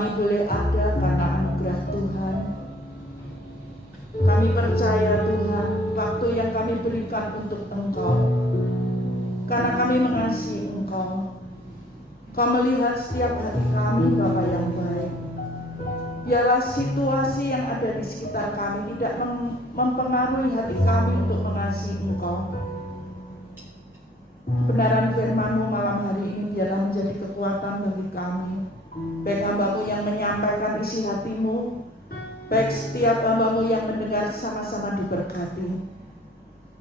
Kami boleh ada karena anugerah Tuhan. Kami percaya Tuhan, waktu yang kami berikan untuk Engkau, karena kami mengasihi Engkau. Kau melihat setiap hati kami, Bapa yang baik. Biarlah situasi yang ada di sekitar kami tidak mempengaruhi hati kami untuk mengasihi Engkau. Kebenaran firman-Mu malam hari ini biarlah menjadi kekuatan bagi kami. Baik hamba-Mu yang menyampaikan isi hati-Mu, baik setiap hamba-Mu yang mendengar, sama-sama diberkati.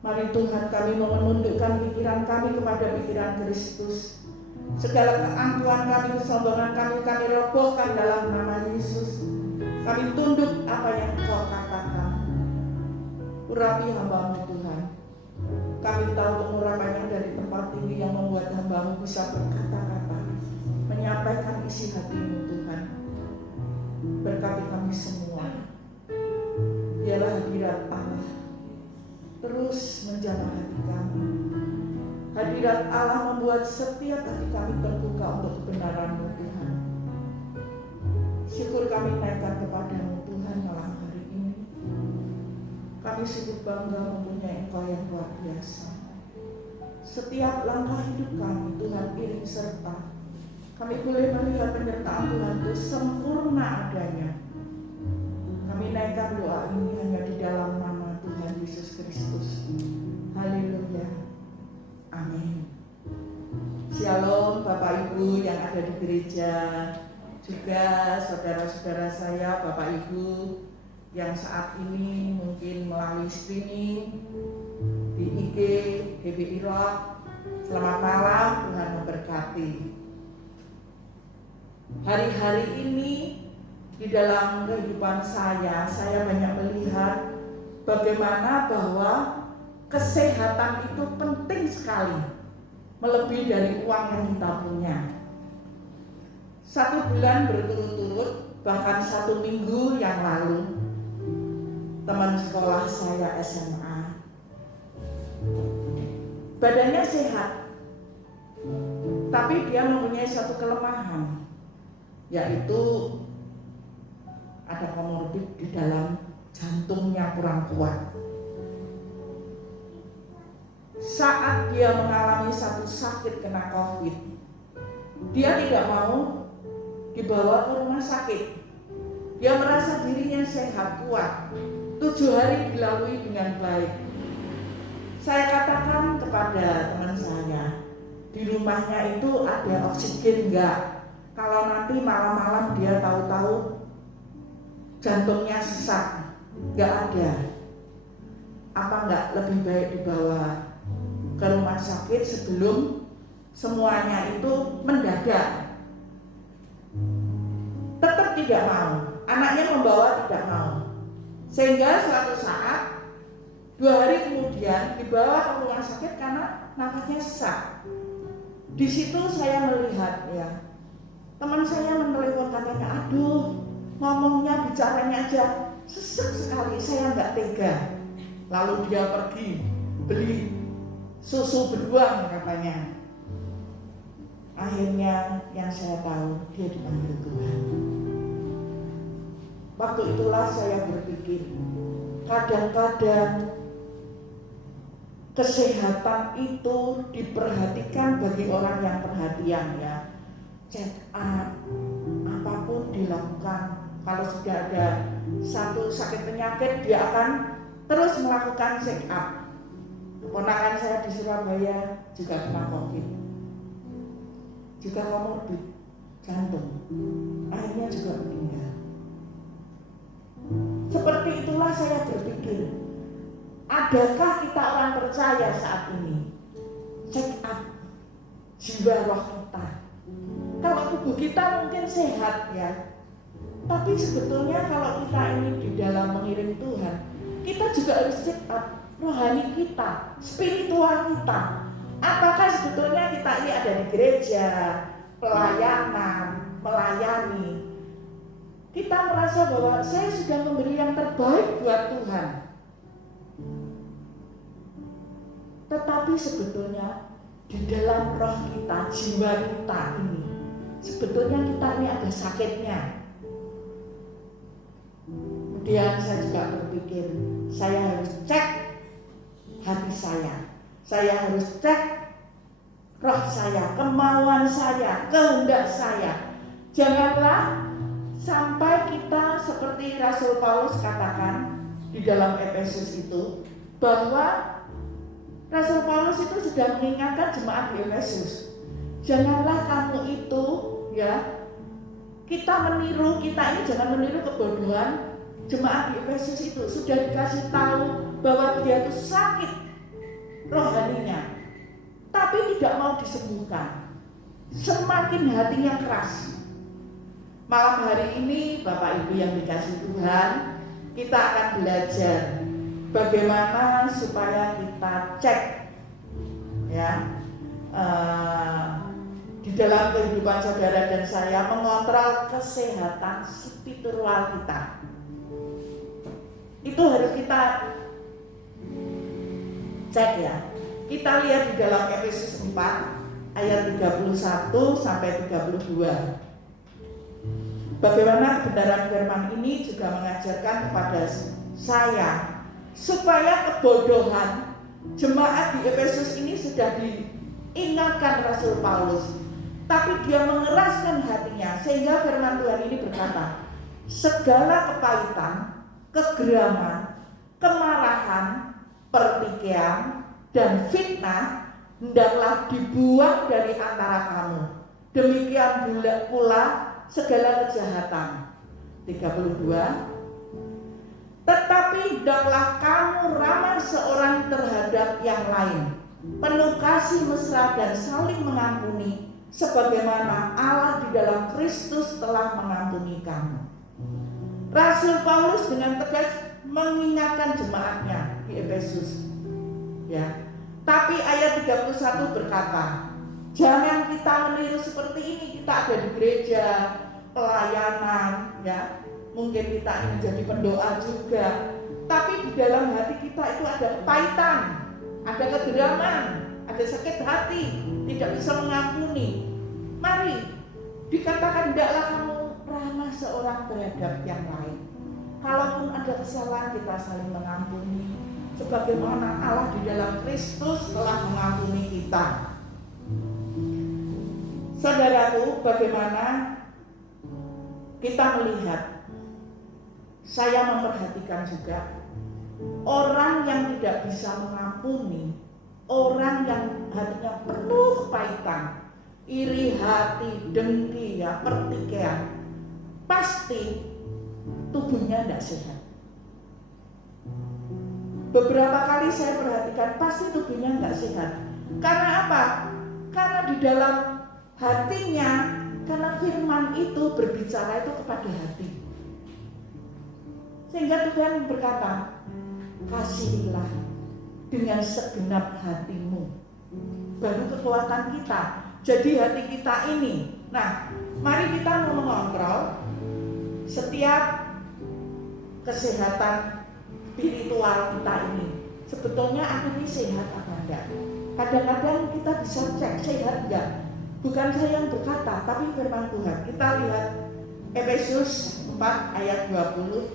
Mari Tuhan, kami mau menundukkan pikiran kami kepada pikiran Kristus. Segala keangkuhan kami, kesombongan kami robohkan dalam nama Yesus. Kami tunduk apa yang Kau katakan. Urapi hamba-Mu Tuhan. Kami tahu pengurapannya dari tempat tinggi yang membuat hamba-Mu bisa berkata-kata, menyampaikan isi hati-Mu Tuhan. Berkati kami semua. Biarlah hadirat Allah terus menjamah hati kami. Hadirat Allah membuat setiap hati kami terbuka untuk kebenaran-Mu Tuhan. Syukur kami naikkan kepada-Mu Tuhan malam hari ini. Kami sungguh bangga mempunyai Engkau yang luar biasa. Setiap langkah hidup kami Tuhan iring serta. Kami boleh melihat penyertaan Tuhan itu sempurna adanya. Kami naikkan doa ini hanya di dalam nama Tuhan Yesus Kristus. Haleluya. Amin. Shalom Bapak Ibu yang ada di gereja, juga saudara-saudara saya, Bapak Ibu yang saat ini mungkin melalui streaming di IG GBI Rock. Selamat malam, Tuhan memberkati. Hari-hari ini di dalam kehidupan saya banyak melihat bagaimana bahwa kesehatan itu penting sekali, melebihi dari uang yang kita punya. 1 bulan berturut-turut, bahkan 1 minggu yang lalu, teman sekolah saya SMA, badannya sehat, tapi dia mempunyai satu kelemahan, yaitu ada komorbid di dalam jantungnya kurang kuat. Saat dia mengalami satu sakit kena COVID, dia tidak mau dibawa ke rumah sakit. Dia merasa dirinya sehat, kuat. 7 hari dilalui dengan baik. Saya katakan kepada teman saya, di rumahnya itu ada oksigen enggak? Kalau nanti malam-malam dia tahu-tahu jantungnya sesak, enggak ada. Apa enggak lebih baik dibawa ke rumah sakit sebelum semuanya itu mendadak? Tetap tidak mau, anaknya membawa tidak mau. Sehingga suatu saat 2 hari kemudian dibawa ke rumah sakit karena nafasnya sesak. Di situ saya melihat ya, teman saya menelepon, katanya, aduh ngomongnya bicaranya aja sesak sekali, saya nggak tega. Lalu dia pergi beli susu beruang katanya. Akhirnya yang saya tahu dia dipanggil Tuhan. Waktu itulah saya berpikir, kadang-kadang kesehatan itu diperhatikan bagi orang yang perhatian ya. Check up, apapun dilakukan. Kalau sudah ada satu sakit penyakit, dia akan terus melakukan check up. Keponakan saya di Surabaya juga kena COVID, juga komorbid jantung, akhirnya juga meninggal. Seperti itulah saya berpikir, adakah kita orang percaya saat ini check up jiwa roh kita? Kalau tubuh kita mungkin sehat ya, tapi sebetulnya kalau kita ini di dalam mengiring Tuhan, kita juga harus check up rohani kita, spiritual kita. Apakah sebetulnya kita ini ada di gereja, pelayanan, melayani, kita merasa bahwa saya sudah memberi yang terbaik buat Tuhan. Tetapi sebetulnya di dalam roh kita, jiwa kita ini, sebetulnya kita ini ada sakitnya. Kemudian saya juga berpikir, saya harus cek hati saya harus cek roh saya, kemauan saya, kehendak saya. Janganlah sampai kita seperti Rasul Paulus katakan di dalam Efesus itu, bahwa Rasul Paulus itu sudah mengingatkan jemaat di Efesus, janganlah kamu itu kita ini jangan meniru kebodohan jemaat di Efesus itu. Sudah dikasih tahu bahwa dia itu sakit rohaninya, tapi tidak mau disembuhkan, semakin hatinya keras. Malam hari ini Bapak Ibu yang dikasih Tuhan, kita akan belajar bagaimana supaya kita cek di dalam kehidupan saudara dan saya, mengontrol kesehatan spiritual kita. Itu harus kita cek ya. Kita lihat di dalam Efesus 4 ayat 31 sampai 32. Bagaimana kebenaran firman ini juga mengajarkan kepada saya supaya kebodohan jemaat di Efesus ini sudah diingatkan Rasul Paulus, tapi dia mengeraskan hatinya sehingga firman Tuhan ini berkata, segala kepahitan, kegeraman, kemarahan, pertikaian, dan fitnah hendaklah dibuang dari antara kamu. Demikian pula segala kejahatan. 32. Tetapi hendaklah kamu ramah seorang terhadap yang lain, penuh kasih mesra dan saling mengampuni, sebagaimana Allah di dalam Kristus telah mengampuni kamu. Rasul Paulus dengan tegas mengingatkan jemaatnya di Efesus. Tapi ayat 31 berkata, jangan kita meniru seperti ini. Kita ada di gereja, pelayanan, mungkin kita ingin jadi pendoa juga, tapi di dalam hati kita itu ada kepahitan, ada kegeraman, ada sakit hati, tidak bisa mengampuni. Mari dikatakan, hendaklah kamu ramah seorang terhadap yang lain. Kalaupun ada kesalahan, kita saling mengampuni, sebagaimana Allah di dalam Kristus telah mengampuni kita. Saudaraku, bagaimana kita melihat, saya memperhatikan juga orang yang tidak bisa mengampuni, orang yang hatinya penuh kepahitan, iri hati, dengki, pertikaian, pasti tubuhnya tidak sehat. Beberapa kali saya perhatikan, pasti tubuhnya tidak sehat. Karena apa? Karena di dalam hatinya, karena firman itu berbicara itu kepada hati. Sehingga Tuhan berkata, kasihilah dengan segenap hatimu, baru kekuatan kita. Jadi hati kita ini. Nah, mari kita mengontrol setiap kesehatan spiritual kita ini. Sebetulnya aku ini sehat apa enggak? Kadang-kadang kita bisa cek sehat enggak. Bukan saya yang berkata, tapi firman Tuhan. Kita lihat Efesus 4 ayat 20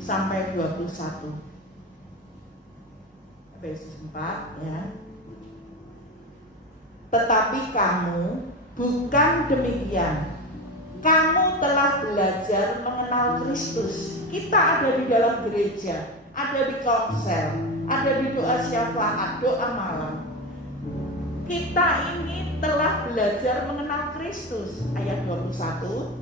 sampai 21. Efesus 4 ya. Tetapi kamu bukan demikian. Kamu telah belajar mengenal Kristus. Kita ada di dalam gereja, ada di komsel, ada di doa syafaat, doa malam. Kita ini telah belajar mengenal Kristus. Ayat 21.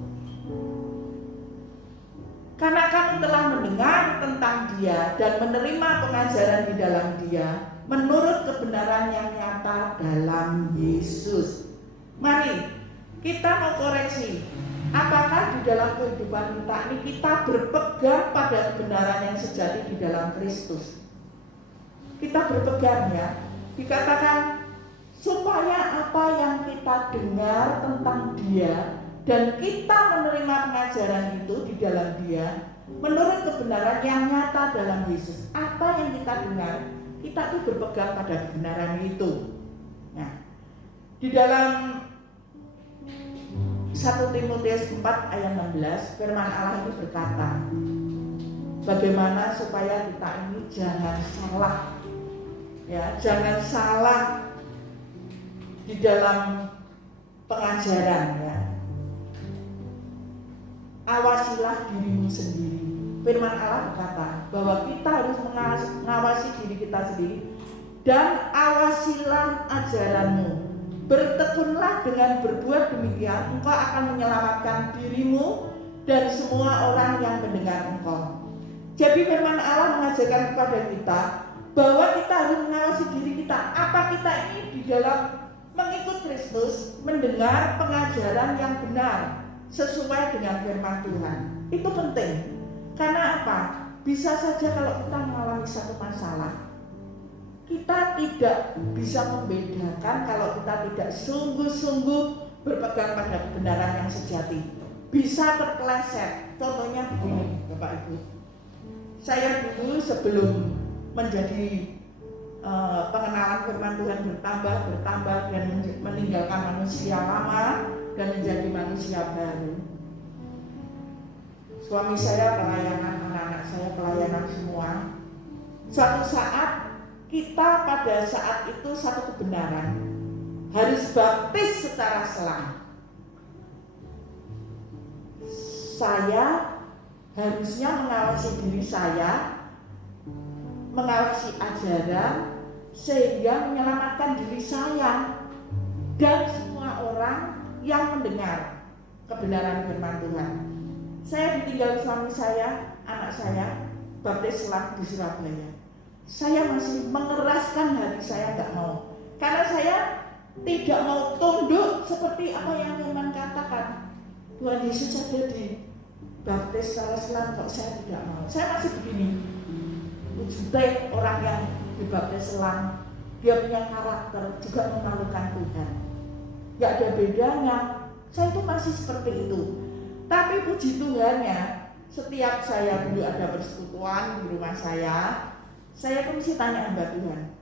Karena kamu telah mendengar tentang Dia dan menerima pengajaran di dalam Dia menurut kebenaran yang nyata dalam Yesus. Mari kita mau koreksi. Apakah di dalam kehidupan kita ini kita berpegang pada kebenaran yang sejati di dalam Kristus? Kita berpegang ya. Dikatakan supaya apa yang kita dengar tentang Dia dan kita menerima pengajaran itu di dalam Dia menurut kebenaran yang nyata dalam Yesus. Apa yang kita dengar, kita itu berpegang pada kebenaran itu. Nah, di dalam 1 Timotius 4 ayat 16 firman Allah itu berkata, bagaimana supaya kita ini jangan salah, ya, jangan salah di dalam pengajaran, ya. Awasilah dirimu sendiri. Firman Allah berkata bahwa kita harus mengawasi diri kita sendiri, dan awasilah ajaranmu. Bertekunlah dengan berbuat demikian, engkau akan menyelamatkan dirimu dan semua orang yang mendengar engkau. Jadi firman Allah mengajarkan kepada kita bahwa kita harus mengawasi diri kita. Apa kita ini di dalam mengikut Kristus, mendengar pengajaran yang benar sesuai dengan firman Tuhan. Itu penting. Karena apa? Bisa saja kalau kita mengalami satu masalah, kita tidak bisa membedakan kalau kita tidak sungguh-sungguh berpegang pada kebenaran yang sejati. Bisa terpeleset. Contohnya begini, Bapak Ibu. Saya dulu sebelum menjadi pengenalan firman Tuhan bertambah dan meninggalkan manusia lama dan menjadi manusia baru. Suami saya pelayanan, anak-anak saya pelayanan semua. Suatu saat kita pada saat itu satu kebenaran, harus baptis secara selang. Saya harusnya mengawasi diri saya, mengawasi ajaran, sehingga menyelamatkan diri saya dan semua orang yang mendengar kebenaran firman Tuhan. Saya ditinggal suami saya, anak saya, baptis selang di Surabaya. Saya masih mengeraskan hati saya, nggak mau, karena saya tidak mau tunduk seperti apa yang firman katakan. Tuhan Yesus ada di baptis secara selang, kok saya tidak mau. Saya masih begini. Wujudnya orang yang dibaptis selang, dia punya karakter, juga memalukan Tuhan. Gak ada bedanya. Saya itu masih seperti itu. Tapi puji Tuhannya, setiap saya dulu ada persekutuan di rumah saya pun mesti tanya hamba Tuhan,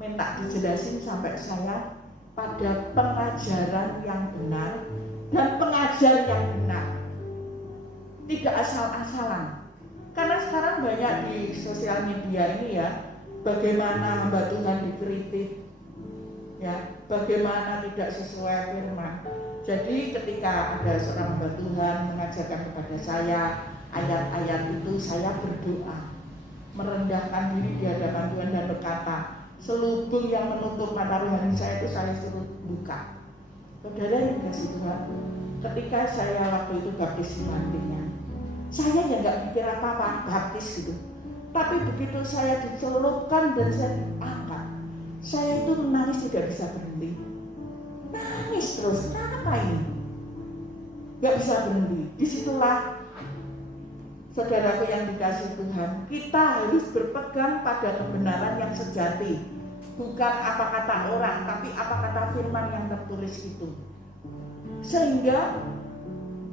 minta dijelasin sampai saya pada pengajaran yang benar dan pengajar yang benar, tidak asal-asalan. Karena sekarang banyak di sosial media ini, ya, bagaimana hamba Tuhan dikritik, ya, bagaimana tidak sesuai firman. Jadi ketika ada seorang hamba Tuhan mengajarkan kepada saya ayat-ayat itu, saya berdoa, merendahkan diri di hadapan Tuhan dan berkata, selubung yang menutup mata rohani saya itu saya suruh buka. Saudara yang dikasih Tuhan, ketika saya waktu itu baptis mandinya, saya ya nggak mikir apa-apa, baptis gitu. Tapi begitu saya dicelupkan dan saya diangkat, saya itu menangis tidak bisa berhenti. Nangis terus, kenapa ini? Gak bisa berhenti. Disitulah, saudaraku yang dikasih Tuhan, kita harus berpegang pada kebenaran yang sejati. Bukan apa kata orang, tapi apa kata firman yang tertulis itu. Sehingga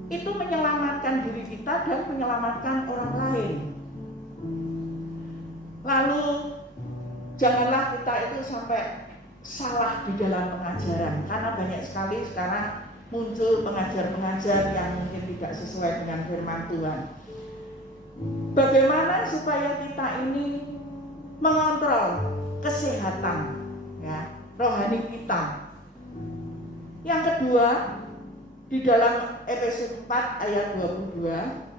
itu menyelamatkan diri kita dan menyelamatkan orang lain. Lalu janganlah kita itu sampai salah di dalam pengajaran, karena banyak sekali sekarang muncul pengajar-pengajar yang mungkin tidak sesuai dengan firman Tuhan. Bagaimana supaya kita ini mengontrol kesehatan, ya, rohani kita. Yang kedua, di dalam Efesus 4 ayat 22,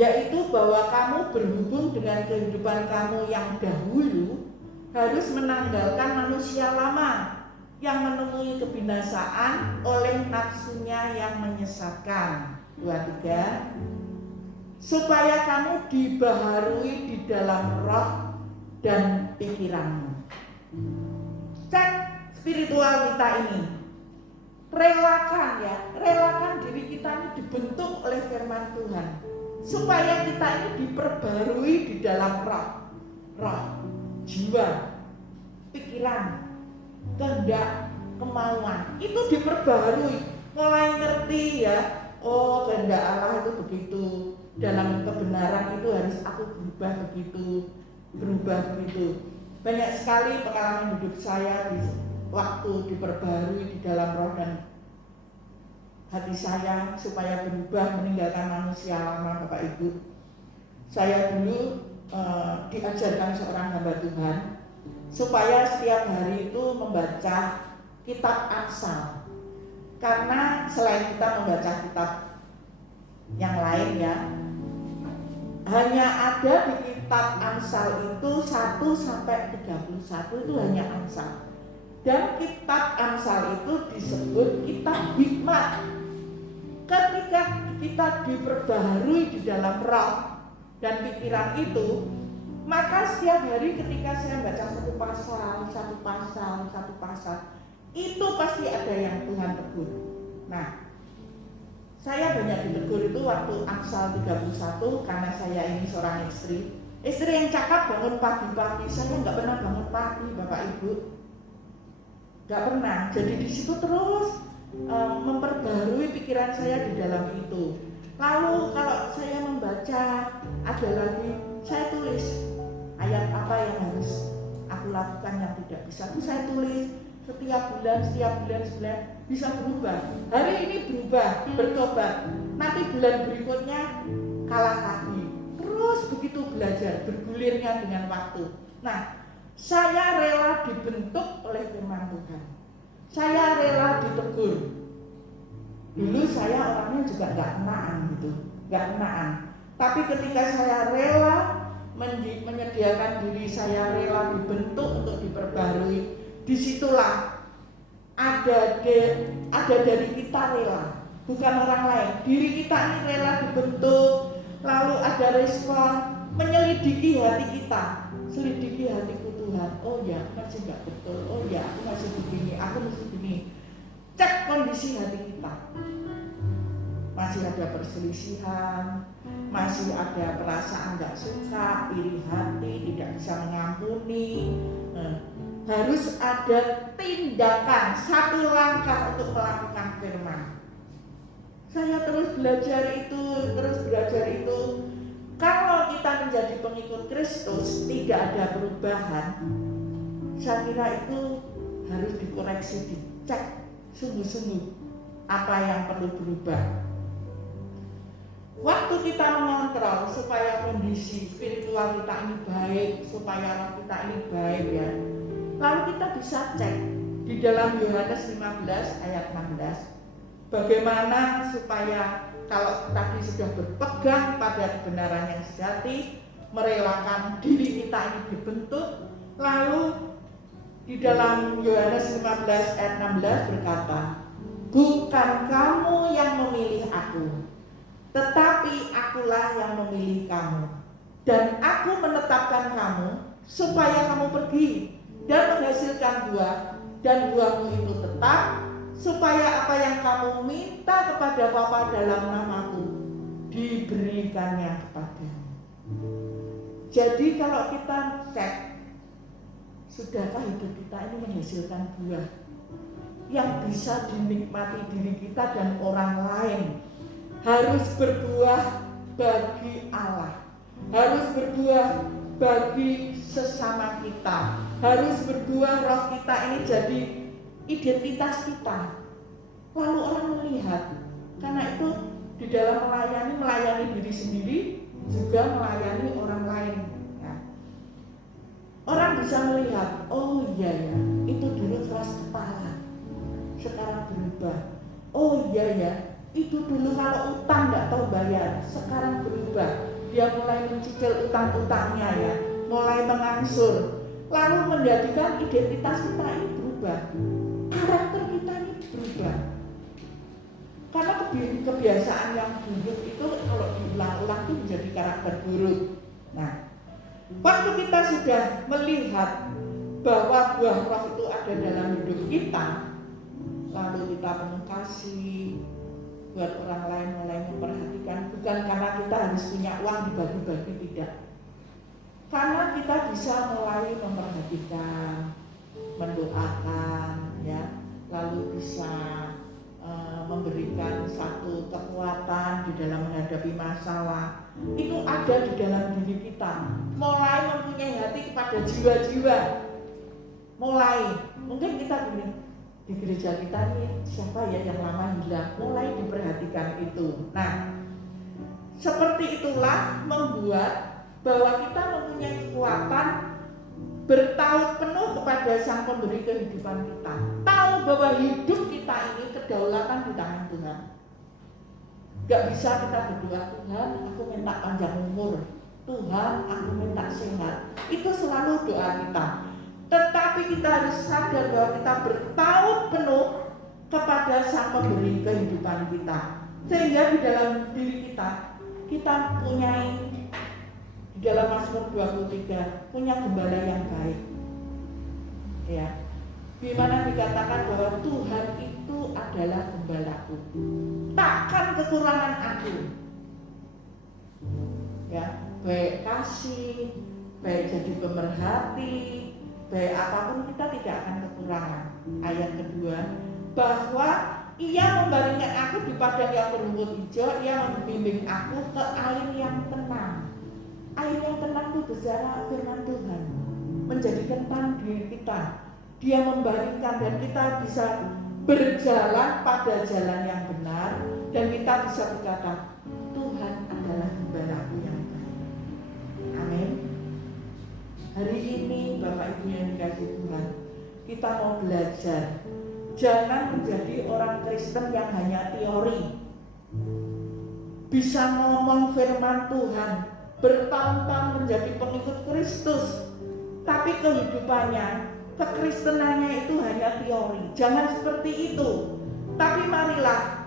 yaitu bahwa kamu berhubung dengan kehidupan kamu yang dahulu harus menanggalkan manusia lama yang menemui kebinasaan oleh nafsunya yang menyesatkan. 23, supaya kamu dibaharui di dalam roh dan pikiranmu. Cek spiritual kita ini, relakan diri kita ini dibentuk oleh firman Tuhan, supaya kita ini diperbarui di dalam roh, jiwa, pikiran, kehendak, kemauan, itu diperbarui, mulai ngerti, ya, oh kehendak Allah itu begitu, dalam kebenaran itu harus aku berubah begitu. Banyak sekali pengalaman hidup saya di waktu diperbarui di dalam roh dan hati saya supaya berubah meninggalkan manusia lama, Bapak Ibu. Saya dulu diajarkan seorang hamba Tuhan supaya setiap hari itu membaca kitab Amsal. Karena selain kita membaca kitab yang lain ya, hanya ada di kitab Amsal itu 1 sampai 31 itu hanya Amsal. Dan kitab Amsal itu disebut kitab hikmat. Ketika kita diperbaharui di dalam roh dan pikiran itu, maka setiap hari ketika saya baca satu pasal, itu pasti ada yang Tuhan tegur. Nah, saya banyak ditegur itu waktu Amsal 31 karena saya ini seorang istri yang cakap bangun pagi-pagi. Saya nggak pernah bangun pagi, Bapak Ibu, nggak pernah. Jadi di situ terus memperbarui pikiran saya di dalam itu. Lalu kalau saya membaca, ada lagi saya tulis ayat apa yang harus aku lakukan yang tidak bisa. Itu saya tulis setiap bulan bisa berubah. Hari ini berubah, bertobat. Nanti bulan berikutnya kalah lagi. Terus begitu belajar, bergulirnya dengan waktu. Nah, saya rela dibentuk oleh firman Tuhan. Saya rela ditegur. Dulu saya orangnya juga nggak kenaan gitu, nggak kenaan. Tapi ketika saya rela menyediakan diri, saya rela dibentuk untuk diperbarui, disitulah ada dari kita rela, bukan orang lain. Diri kita ini rela dibentuk, lalu ada respon, menyelidiki hati kita, selidiki hatiku Tuhan. Oh ya, aku masih nggak betul. Oh ya, aku masih begini, aku masih begini. Cek kondisi hati kita. Masih ada perselisihan, masih ada perasaan nggak suka, iri hati, tidak bisa mengampuni. Harus ada tindakan, satu langkah untuk melakukan firman. Saya terus belajar itu. Kalau kita menjadi pengikut Kristus tidak ada perubahan, saya kira itu harus dikoreksi, dicek sungguh-sungguh apa yang perlu berubah. Waktu kita mengontrol supaya kondisi spiritual kita ini baik, supaya roh kita ini baik ya, lalu kita bisa cek di dalam Yohanes 15 ayat 16 bagaimana supaya kalau tadi sudah berpegang pada kebenaran yang sejati, merelakan diri kita ini dibentuk. Lalu di dalam Yohanes 15 ayat 16 berkata, bukan kamu yang memilih aku, tetapi akulah yang memilih kamu. Dan aku menetapkan kamu supaya kamu pergi dan menghasilkan buah, dan buahmu itu tetap, supaya apa yang kamu minta kepada Bapa dalam namaku diberikannya kepadamu. Jadi kalau kita cek, sudahkah hidup kita ini menghasilkan buah yang bisa dinikmati diri kita dan orang lain? Harus berbuah bagi Allah, harus berbuah bagi sesama kita, harus berbuah roh kita ini jadi identitas kita. Lalu orang melihat, karena itu di dalam melayani diri sendiri juga melayani orang lain ya. Orang bisa melihat, oh iya ya, itu dulu keras kepala, sekarang berubah. Oh iya ya, itu dulu kalau utang nggak tahu bayar, sekarang berubah. Dia mulai mencicil utang-utangnya ya, mulai mengangsur, lalu menjadikan identitas kita ini berubah, karakter kita ini berubah. Karena kebiasaan yang buruk itu kalau diulang-ulang itu menjadi karakter buruk. Nah, waktu kita sudah melihat bahwa buah roh itu ada dalam hidup kita, lalu kita penuh kasih buat orang lain, mulai memperhatikan, bukan karena kita harus punya uang dibagi-bagi, tidak. Karena kita bisa mulai memperhatikan, mendoakan ya, lalu bisa memberikan satu kekuatan di dalam menghadapi masalah. Itu ada di dalam diri kita. Mulai mempunyai hati kepada jiwa-jiwa. Mulai, mungkin kita di gereja kita nih siapa ya yang lama hilang, mulai diperhatikan itu. Nah, seperti itulah membuat bahwa kita mempunyai kekuatan bertaut penuh kepada Sang Pemberi kehidupan kita. Tahu bahwa hidup kita ini kedaulatan di tangan Tuhan. Gak bisa kita berdoa, Tuhan aku minta panjang umur, Tuhan aku minta sehat. Itu selalu doa kita. Tetapi kita harus sadar bahwa kita bertaut penuh kepada Sang Pemberi kehidupan kita. Sehingga di dalam diri kita punya, di dalam Mazmur 23 punya gembala yang baik. Ya. Di mana dikatakan bahwa Tuhan itu adalah gembalaku. Takkan kekurangan aku. Ya, baik kasih, baik jadi pemerhati, baik apapun kita tidak akan kekurangan. Ayat kedua, bahwa Ia membaringkan aku di padang yang berumput hijau, Ia membimbing aku ke air yang tenang. Air yang tenang itu bicara firman Tuhan, menjadikan tenang diri kita. Dia membaringkan dan kita bisa berjalan pada jalan yang benar, dan kita bisa berkata, Tuhan adalah gembalaku yang baik. Amin. Hari ini Bapak Ibu yang dikasihi Tuhan, kita mau belajar. Jangan menjadi orang Kristen yang hanya teori, bisa ngomong firman Tuhan, bertahun-tahun menjadi pengikut Kristus, tapi kehidupannya, kekristenannya itu hanya teori. Jangan seperti itu. Tapi marilah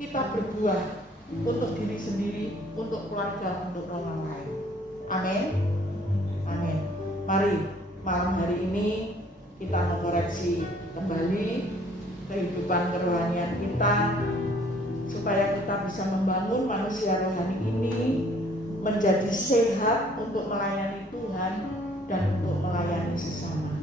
kita berbuah untuk diri sendiri, untuk keluarga, untuk orang lain. Amin. Amin. Mari malam hari ini kita mengoreksi kembali kehidupan kerohanian kita, supaya kita bisa membangun manusia rohani ini menjadi sehat untuk melayani Tuhan dan untuk melayani sesama.